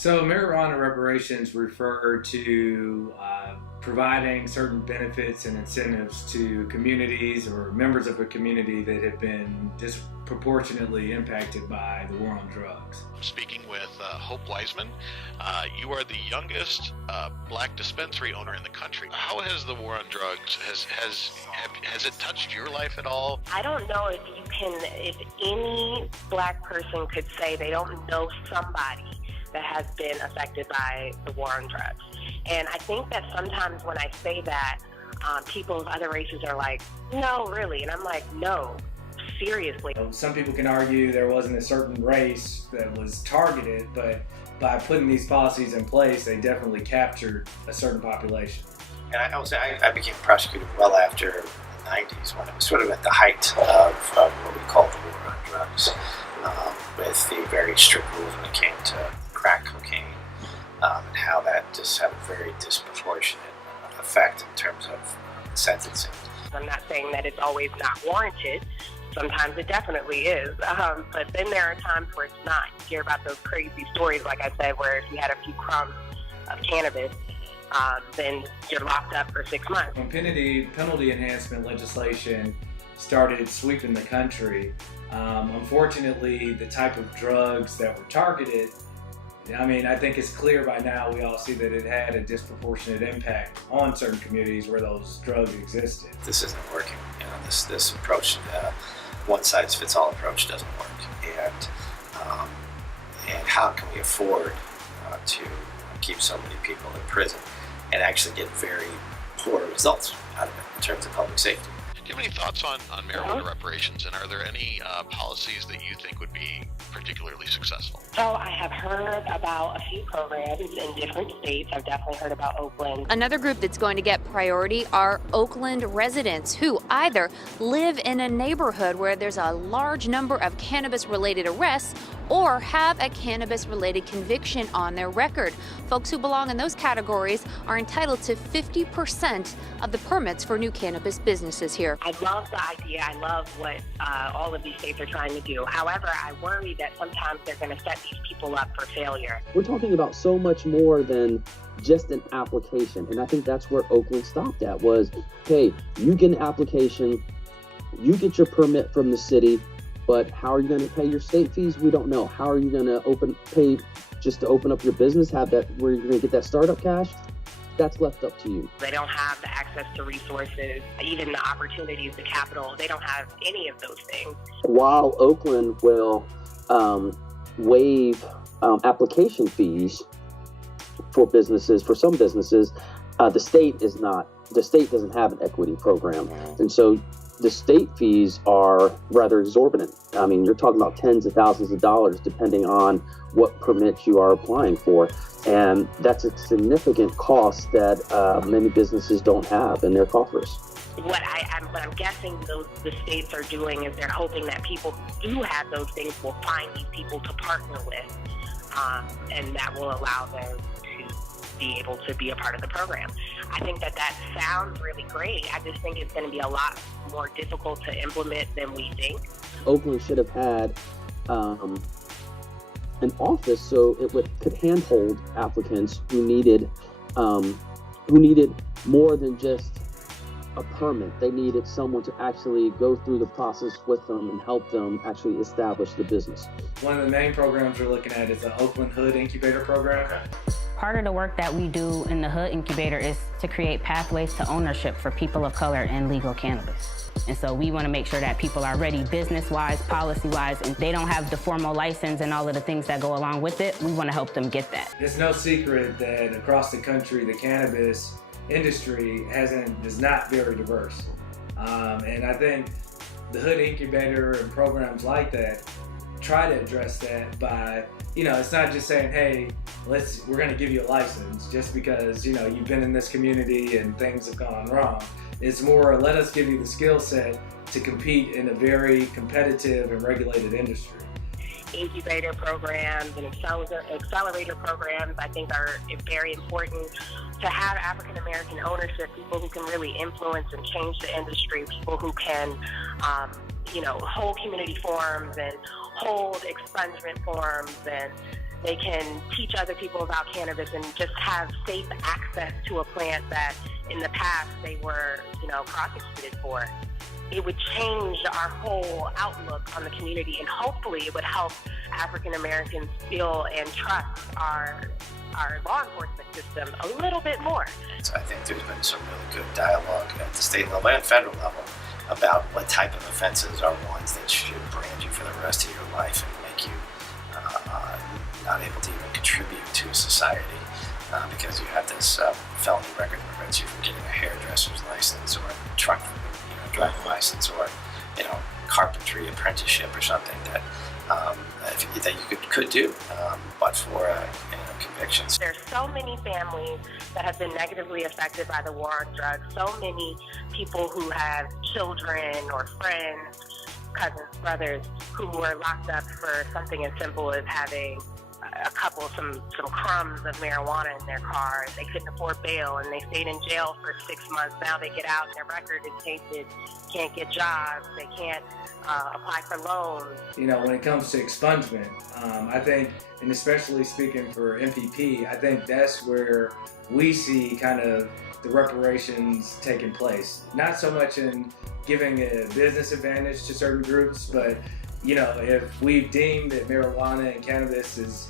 So marijuana reparations refer to providing certain benefits and incentives to communities or members of a community that have been disproportionately impacted by the war on drugs. I'm speaking with Hope Wiseman. You are the youngest black dispensary owner in the country. How has the war on drugs, has it touched your life at all? I don't know if any black person could say they don't know somebody that has been affected by the war on drugs. And I think that sometimes when I say that, people of other races are like, no, really? And I'm like, no, seriously. Some people can argue there wasn't a certain race that was targeted, but by putting these policies in place, they definitely captured a certain population. And I would say I became a prosecutor well after the 90s, when it was sort of at the height of what we call the war on drugs, with the very strict rules when it came to crack cocaine, and how that just had a very disproportionate effect in terms of sentencing. I'm not saying that it's always not warranted. Sometimes it definitely is. But then there are times where it's not. You hear about those crazy stories, like I said, where if you had a few crumbs of cannabis, then you're locked up for 6 months. When penalty enhancement legislation started sweeping the country, unfortunately, the type of drugs that were targeted, I think it's clear by now, we all see that it had a disproportionate impact on certain communities where those drugs existed. This isn't working. This approach, one-size-fits-all approach doesn't work. And how can we afford to keep so many people in prison and actually get very poor results out of it in terms of public safety? Do you have any thoughts on marijuana reparations, and are there any policies that you think would be particularly successful? So I have heard about a few programs in different states. I've definitely heard about Oakland. Another group that's going to get priority are Oakland residents who either live in a neighborhood where there's a large number of cannabis-related arrests or have a cannabis-related conviction on their record. Folks who belong in those categories are entitled to 50% of the permits for new cannabis businesses here. I love the idea. I love what all of these states are trying to do. However, I worry that sometimes they're going to set these people up for failure. We're talking about so much more than just an application. And I think that's where Oakland stopped at was, hey, you get an application, you get your permit from the city, but how are you going to pay your state fees? We don't know. How are you going to pay just to open up your business, have that where you're going to get that startup cash? That's left up to you. They don't have the access to resources, even the opportunities, the capital. They don't have any of those things. While Oakland will waive application fees for businesses, for some businesses, the state doesn't have an equity program. And so the state fees are rather exorbitant. You're talking about tens of thousands of dollars depending on what permits you are applying for. And that's a significant cost that many businesses don't have in their coffers. What I'm guessing the states are doing is they're hoping that people who do have those things will find these people to partner with, and that will allow them to be able to be a part of the program. I think that sounds really great. I just think it's going to be a lot more difficult to implement than we think. Oakland should have had an office so it could handhold applicants who needed more than just a permit. They needed someone to actually go through the process with them and help them actually establish the business. One of the main programs we're looking at is the Oakland Hood Incubator Program. Part of the work that we do in the Hood Incubator is to create pathways to ownership for people of color in legal cannabis. And so we want to make sure that people are ready business-wise, policy-wise, and they don't have the formal license and all of the things that go along with it. We want to help them get that. It's no secret that across the country, the cannabis industry is not very diverse. And I think the Hood Incubator and programs like that try to address that by, it's not just saying, hey, we're going to give you a license just because, you've been in this community and things have gone wrong. It's more, let us give you the skill set to compete in a very competitive and regulated industry. Incubator programs and accelerator programs, I think, are very important to have African American ownership, people who can really influence and change the industry, people who can, hold community forums and hold expungement forums and They can teach other people about cannabis and just have safe access to a plant that in the past they were, prosecuted for. It would change our whole outlook on the community, and hopefully it would help African Americans feel and trust our law enforcement system a little bit more. So I think there's been some really good dialogue at the state level and federal level about what type of offenses are ones that should brand you for the rest of your life and make you not able to even contribute to society because you have this felony record that prevents you from getting a hairdresser's license or a truck driving license or carpentry apprenticeship or something that that you could do but for convictions. There's so many families that have been negatively affected by the war on drugs, so many people who have children or friends, cousins, brothers, who were locked up for something as simple as having some crumbs of marijuana in their car. They couldn't afford bail and they stayed in jail for 6 months. Now they get out and their record is tainted, can't get jobs, they can't apply for loans. When it comes to expungement, I think, and especially speaking for MPP, I think that's where we see kind of the reparations taking place. Not so much in giving a business advantage to certain groups, but if we've deemed that marijuana and cannabis is,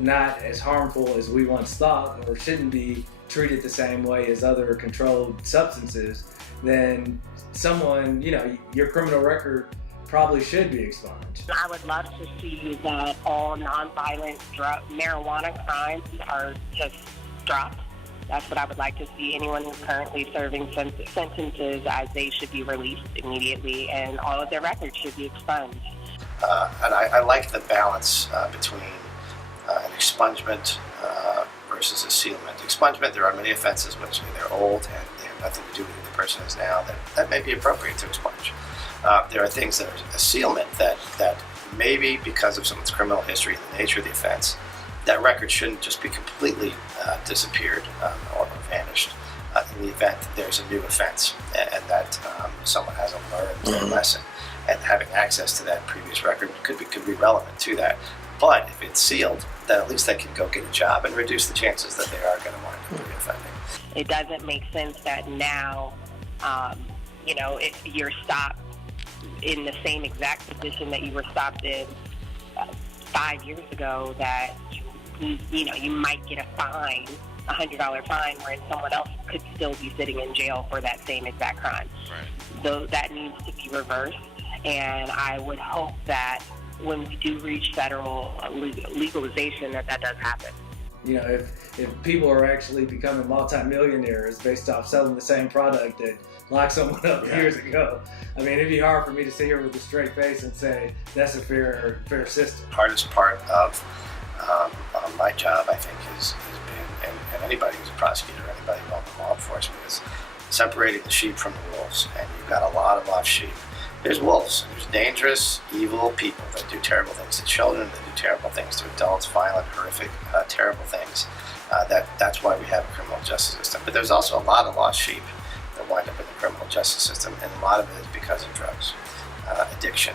not as harmful as we once thought or shouldn't be treated the same way as other controlled substances, then someone, your criminal record probably should be expunged. I would love to see that all nonviolent marijuana crimes are just dropped. That's what I would like to see. Anyone who's currently serving sentences, as they should be released immediately, and all of their records should be expunged. And I like the balance between an expungement versus a sealment. Expungement, there are many offenses which they're old and they have nothing to do with who the person is now that may be appropriate to expunge. There are things that are a sealment that maybe because of someone's criminal history and the nature of the offense, that record shouldn't just be completely disappeared or vanished in the event that there's a new offense and that someone hasn't learned their lesson. And having access to that previous record could be relevant to that. But if it's sealed, then at least they can go get a job and reduce the chances that they are going to wind up reoffending. It doesn't make sense that now, if you're stopped in the same exact position that you were stopped in 5 years ago, that you might get a fine, $100 fine, whereas someone else could still be sitting in jail for that same exact crime. Right. So that needs to be reversed, and I would hope that when we do reach federal legalization, that does happen. If people are actually becoming multimillionaires based off selling the same product that locked someone up years ago, it'd be hard for me to sit here with a straight face and say that's a fair system. Hardest part of my job, I think, has been, and anybody who's a prosecutor, anybody involved in law enforcement, is separating the sheep from the wolves. And you've got a lot of lost sheep. There's wolves. There's dangerous, evil people that do terrible things to children, that do terrible things to adults, violent, horrific, terrible things. That's why we have a criminal justice system. But there's also a lot of lost sheep that wind up in the criminal justice system, and a lot of it is because of drugs, addiction,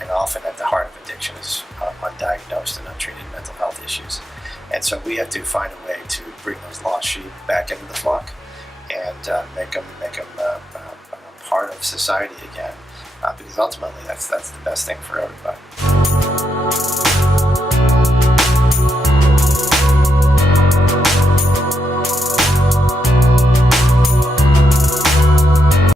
and often at the heart of addiction is undiagnosed and untreated mental health issues. And so we have to find a way to bring those lost sheep back into the flock and make them part of society again. Because ultimately that's the best thing for everybody.